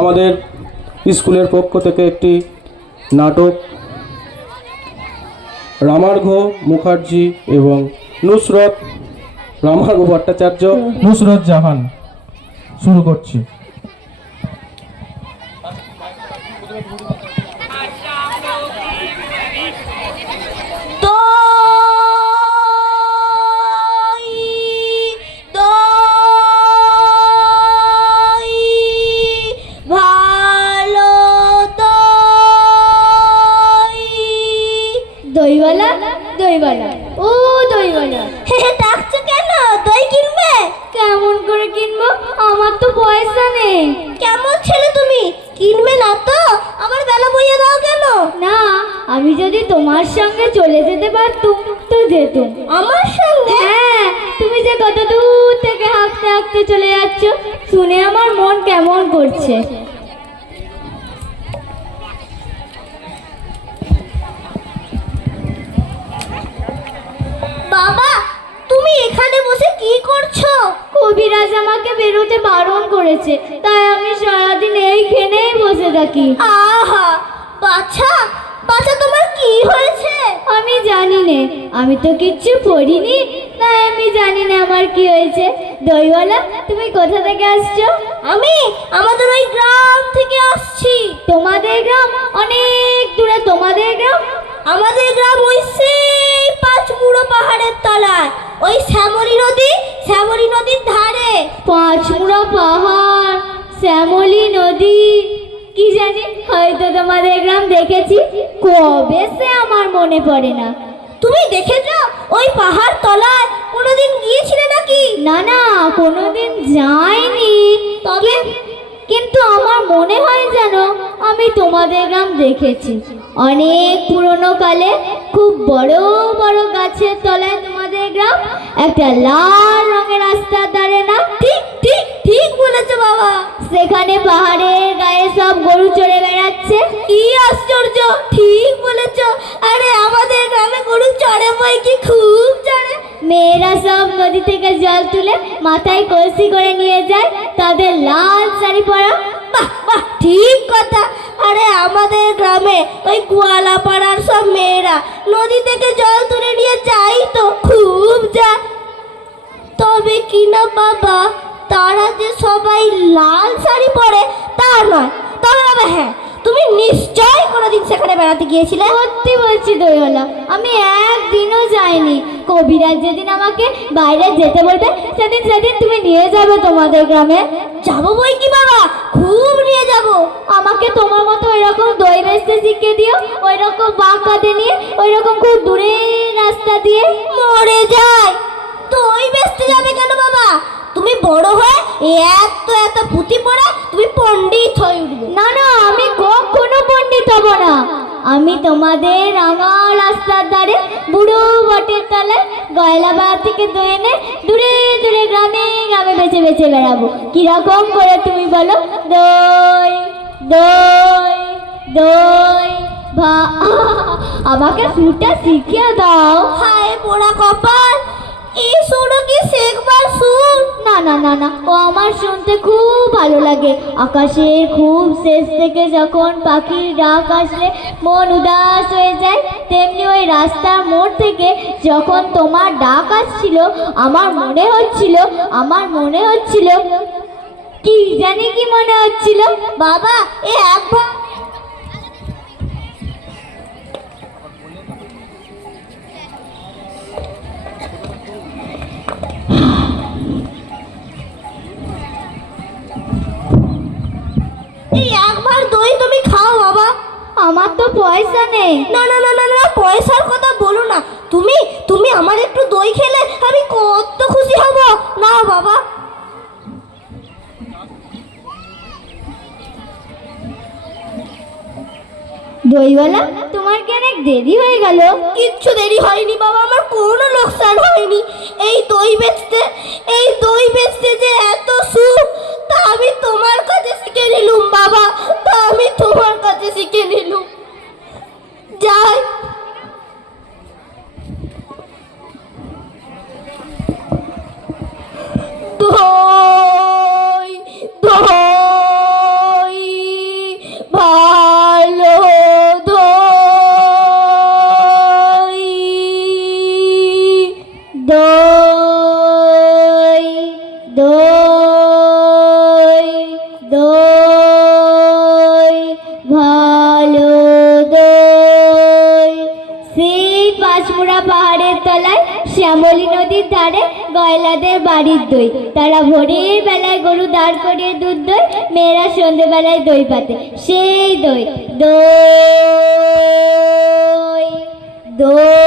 আমাদের স্কুলের পক্ষ থেকে একটি নাটক রামার্ঘ মুখার্জি এবং নুসরত রামার্ঘ ভট্টাচার্য নুসরত জাহান শুরু করছি। দইওয়ালা দইওয়ালা ও দইওয়ালা, ডাকছো কেন? দই কিনবে? কেমন করে কিনবো, আমার তো পয়সা নেই। কেমন ছেলে তুমি, কিনবে না তো? আমার বেলা বইয়ে দাও কেন? না, আমি যদি তোমার সঙ্গে চলে যেতে পারতুম তো যেতুম। আমার সঙ্গে? হ্যাঁ, তুমি যে কত দূর থেকে হাঁটতে হাঁটতে চলে যাচ্ছ, শুনে আমার মন কেমন করছে। বাবা, তুমি এখানে বসে কি করছো? কবিরাজ আমাকে বেরোতে বারণ করেছে, তাই আমি সারাদিন এইখানেই বসে থাকি। আহা বাছা, বাছা তোমার কি হয়েছে? আমি জানি না, আমি তো কিচ্ছু পড়িনি, তাই আমি জানি না আমার কি হয়েছে। দইওয়ালা, তুমি কোথা থেকে আসছো? আমি আমাদের ওই গ্রাম থেকে আসছি। তোমাদের গ্রাম? অনেক দূরে তোমাদের গ্রাম? আমাদের গ্রাম ওই সেই পাঁচমুড়ো পাহাড়ের তলায়, ওই শ্যামলী নদীর ধারে। পাঁচমুড়ো পাহাড়, শ্যামলী নদী, কি জানি, হয়তো তোমাদের গ্রাম দেখেছি, কবে সে আমার মনে পড়ে না। তুমি দেখেছো ওই পাহাড় তলায়? কোনোদিন গিয়েছিলে নাকি? না না, কোনোদিন যাইনি, তবে কিন্তু আমার মনে হয় যেন আমি তোমাদের গ্রাম দেখেছি। অনেক পুরনো কালে খুব বড় বড় গাছের তলায় তোমাদের গ্রাম, একটা লাল রঙের রাস্তার ধারে না? ঠিক ঠিক ঠিক বলেছো বাবা। সেখানে পাহাড়ের গায়ে সব গরু চড়ে বেড়াচ্ছে। কি আশ্চর্য, ঠিক বলেছো। আরে আমাদের গ্রামে গরু চড়ে বই কি, খুব চড়ে। মেয়েরা সব নদী থেকে জল তুলে মাথায় কলসি করে নিয়ে যায়, তাদের লাল শাড়ি পরা। বাহ বাহ, ঠিক কথা। আরে আমাদের গ্রামে ওই গোয়ালা পাড়ার সব মেয়েরা নদী থেকে জল তুলে নিয়ে যায়, তো খুব যায়। তবে কি না বাবা, তারা যে সবাই লাল শাড়ি পরে তা নয়। তবে বাবা হ্যাঁ, তুমি নিশ্চয় কোনোদিন সেখানে বেড়াতে গিয়েছিলে। সত্যি বলছি দইওয়ালা, আমি একদিনও যাইনি। কবিরাজ যেদিন আমাকে বাইরে যেতে বলবে, সেদিন তুমি নিয়ে যাবে তোমাদের গ্রামে। যাবো বই কি বাবা, খুব নিয়ে যাব। আমাকে তোমার মতো এরকম দই বেচতে শিখিয়ে দিও, ওই রকম বাঁকাতে নিয়ে, ওই রকম খুব দূরে রাস্তা দিয়ে। মরে যায়, দই বেচতে যাবে কেন বাবা? তুমি বড় হয়ে এত পুঁথি পড়া তুমি পণ্ডিত হয়ে উঠবে। না না, আমি কখনো পণ্ডিত হব না। আমি তোমাদের রাঙা রাস্তার ধারে বুড়ো বটের তলায় গয়লাবাড়া থেকে দই এনে দূরে দূরে গ্রামে গ্রামে বেঁচে বেঁচে বেড়াবো। কিরকম করে তুমি বলো? দই দই দই আমাকে সুরটা শিখিয়ে দাও। হায় পোড়া কপাল, এই সুরও কি শেখবার সুর? না না না না, ও আমার শুনতে খুব ভালো লাগে। আকাশের খুব শেষ থেকে যখন পাখির ডাক আসলে মন উদাস হয়ে যায়, তেমনি ওই রাস্তার মোড় থেকে যখন তোমার ডাক আসছিল, আমার মনে হচ্ছিল কি জানি কি মনে হচ্ছিল বাবা, একবার দই তুমি খাও বাবা। আমার তো পয়সা নেই। না না না না না, পয়সার কথা বলো না। তুমি আমার একটু দই খেলে আমি কত খুশি হব। না বাবা। দইওয়ালা, তোমার কি অনেক দেরি হয়ে গেল? কিচ্ছু দেরি হয়নি বাবা, আমার কোনো লোকসান হয়নি। এই দই বেচতে যে এত সুখ, তা আমি তোমার কাছে শিখে নিলুম বাবা, যাই। দই দই শ্যামলী নদীর ধারে গয়লাদের বাড়ির দই। তারা ভোরের বেলায় গরু দাঁড় করিয়ে দুধ দই, মেয়েরা সন্ধেবেলায় দই পাতে। সেই দই দই দই